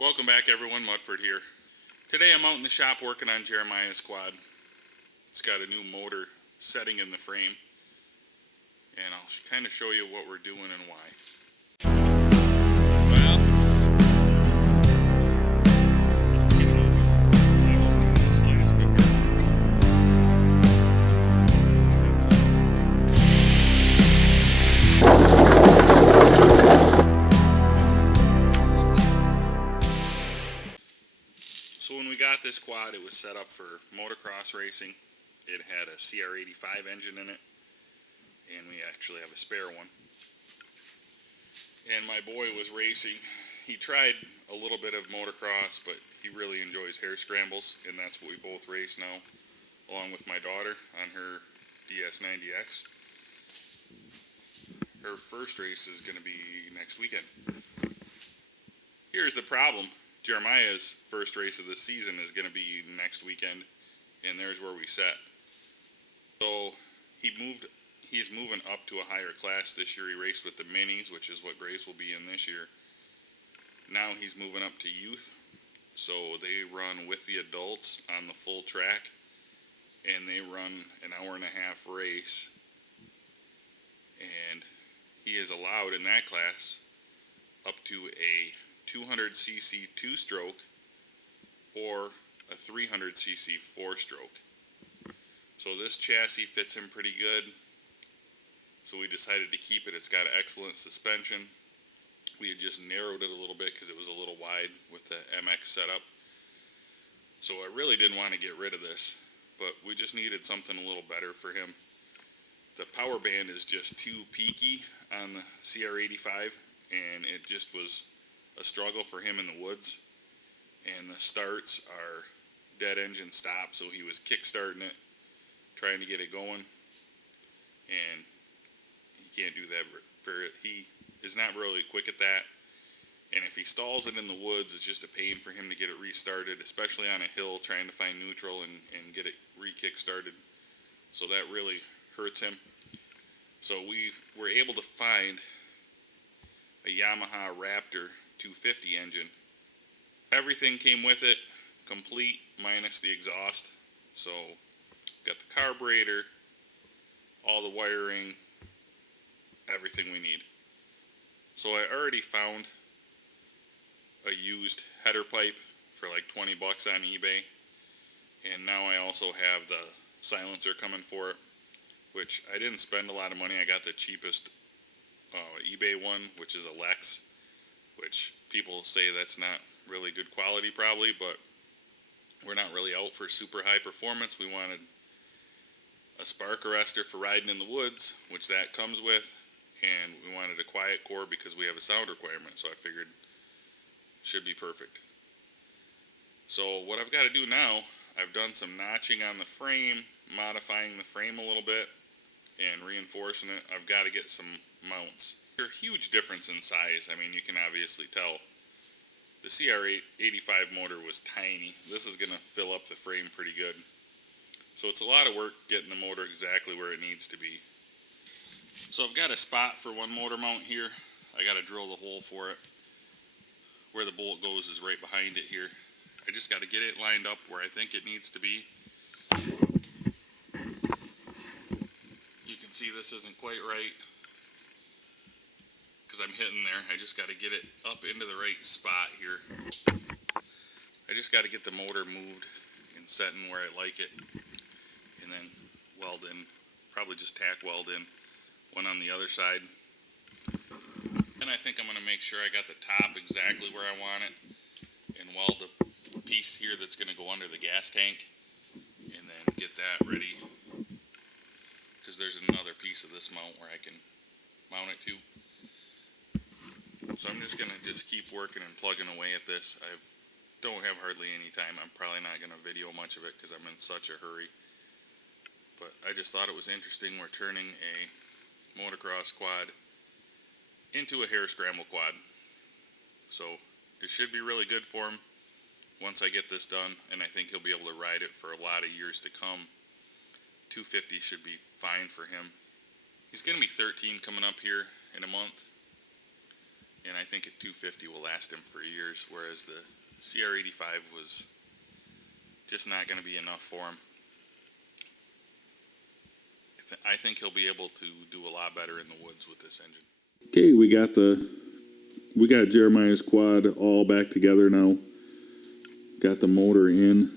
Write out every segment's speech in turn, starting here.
Welcome back everyone, Mudford here. Today I'm out in the shop working on Jeremiah's quad. It's got a new motor setting in the frame, and I'll kind of show you what we're doing and why. So when we got this quad, it was set up for motocross racing. It had a CR85 engine in it, and we actually have a spare one. And my boy was racing. He tried a little bit of motocross, but he really enjoys Hare scrambles, and that's what we both race now, along with my daughter on her DS90X. Her first race is going to be next weekend. Here's the problem. Jeremiah's first race of the season is going to be next weekend, and there's where we set. So he's moving up to a higher class this year. He raced with the minis, which is what Grace will be in this year. Now he's moving up to youth, so they run with the adults on the full track, and they run an hour-and-a-half race, and he is allowed in that class up to a 200cc 2-stroke or a 300cc 4-stroke. So this chassis fits him pretty good, so we decided to keep it. It's got excellent suspension. We had just narrowed it a little bit because it was a little wide with the MX setup. So I really didn't want to get rid of this, but we just needed something a little better for him. The power band is just too peaky on the CR85, and it just was a struggle for him in the woods. And the starts are dead engine stop, so he was kick-starting it, trying to get it going, and he can't do that. He is not really quick at that, and if he stalls it in the woods, it's just a pain for him to get it restarted, especially on a hill trying to find neutral and get it re-kick-started. So that really hurts him. So we were able to find a Yamaha Raptor 250 engine. Everything came with it, complete, minus the exhaust. So got the carburetor, all the wiring, everything we need. So I already found a used header pipe for like 20 bucks on eBay, and now I also have the silencer coming for it, which I didn't spend a lot of money. I got the cheapest eBay one, which is a Lex, which people say that's not really good quality probably, but we're not really out for super high performance. We wanted a spark arrestor for riding in the woods, which that comes with, and we wanted a quiet core because we have a sound requirement, so I figured should be perfect. So what I've got to do now, I've done some notching on the frame, modifying the frame a little bit, and reinforcing it. I've got to get some mounts. There's a huge difference in size. I mean, you can obviously tell. The CR85 motor was tiny. This is going to fill up the frame pretty good. So it's a lot of work getting the motor exactly where it needs to be. So I've got a spot for one motor mount here. I got to drill the hole for it. Where the bolt goes is right behind it here. I just got to get it lined up where I think it needs to be. You can see this isn't quite right because I'm hitting there. I just got to get it up into the right spot here. I just got to get the motor moved and setting where I like it, and then weld in, probably just tack weld in one on the other side. And I think I'm going to make sure I got the top exactly where I want it, and weld the piece here that's going to go under the gas tank, and then get that ready, because there's another piece of this mount where I can mount it to. So I'm just going to keep working and plugging away at this. I don't have hardly any time. I'm probably not going to video much of it because I'm in such a hurry. But I just thought it was interesting. We're turning a motocross quad into a Hare scramble quad. So it should be really good for him once I get this done, and I think he'll be able to ride it for a lot of years to come. 250 should be fine for him. He's going to be 13 coming up here in a month, and I think a 250 will last him for years, whereas the CR85 was just not going to be enough for him. I think he'll be able to do a lot better in the woods with this engine. Okay, we got Jeremiah's quad all back together now. Got the motor in.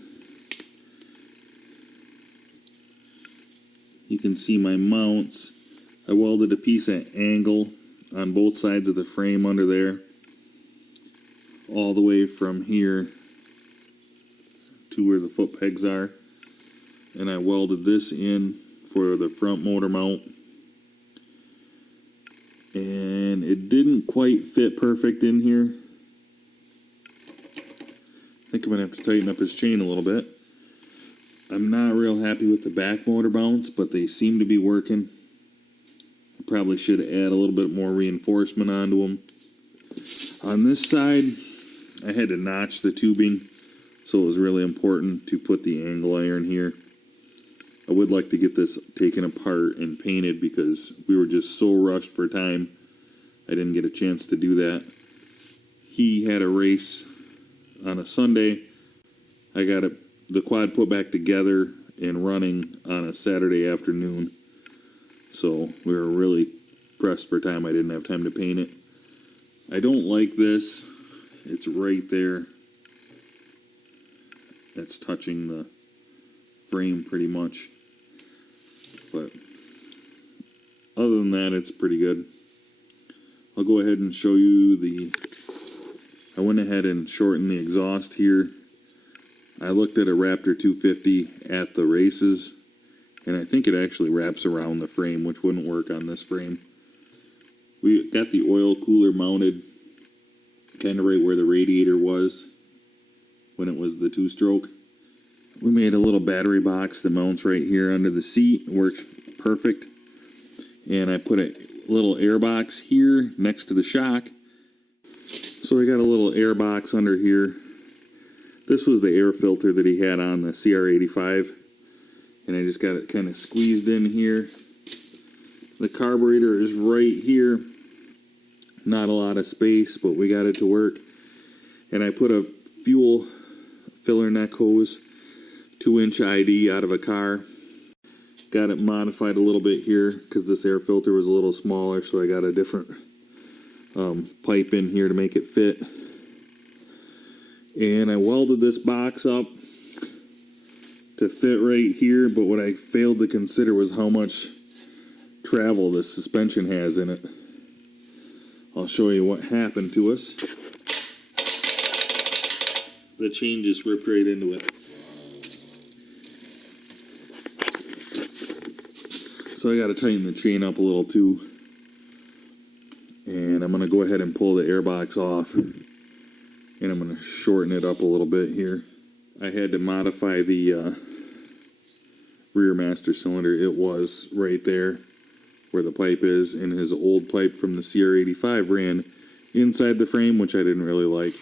You can see my mounts. I welded a piece of angle on both sides of the frame under there, all the way from here to where the foot pegs are. And I welded this in for the front motor mount. And it didn't quite fit perfect in here. I think I'm going to have to tighten up his chain a little bit. I'm not real happy with the back motor mounts, but they seem to be working. I probably should add a little bit more reinforcement onto them. On this side, I had to notch the tubing, so it was really important to put the angle iron here. I would like to get this taken apart and painted because we were just so rushed for time. I didn't get a chance to do that. He had a race on a Sunday. I got the quad put back together and running on a Saturday afternoon. So we were really pressed for time. I didn't have time to paint it. I don't like this. It's right there. That's touching the frame pretty much. But other than that, it's pretty good. I'll go ahead and show you I went ahead and shortened the exhaust here. I looked at a Raptor 250 at the races, and I think it actually wraps around the frame, which wouldn't work on this frame. We got the oil cooler mounted kind of right where the radiator was when it was the two-stroke. We made a little battery box that mounts right here under the seat. It works perfect. And I put a little air box here next to the shock. So I got a little air box under here. This was the air filter that he had on the CR85. And I just got it kind of squeezed in here. The carburetor is right here. Not a lot of space, but we got it to work. And I put a fuel filler neck hose, 2-inch ID out of a car. Got it modified a little bit here because this air filter was a little smaller, so I got a different pipe in here to make it fit. And I welded this box up to fit right here, but what I failed to consider was how much travel this suspension has in it. I'll show you what happened to us. The chain just ripped right into it. So I got to tighten the chain up a little too. And I'm going to go ahead and pull the airbox off. And I'm going to shorten it up a little bit here. I had to modify the rear master cylinder. It was right there where the pipe is. And his old pipe from the CR85 ran inside the frame, which I didn't really like.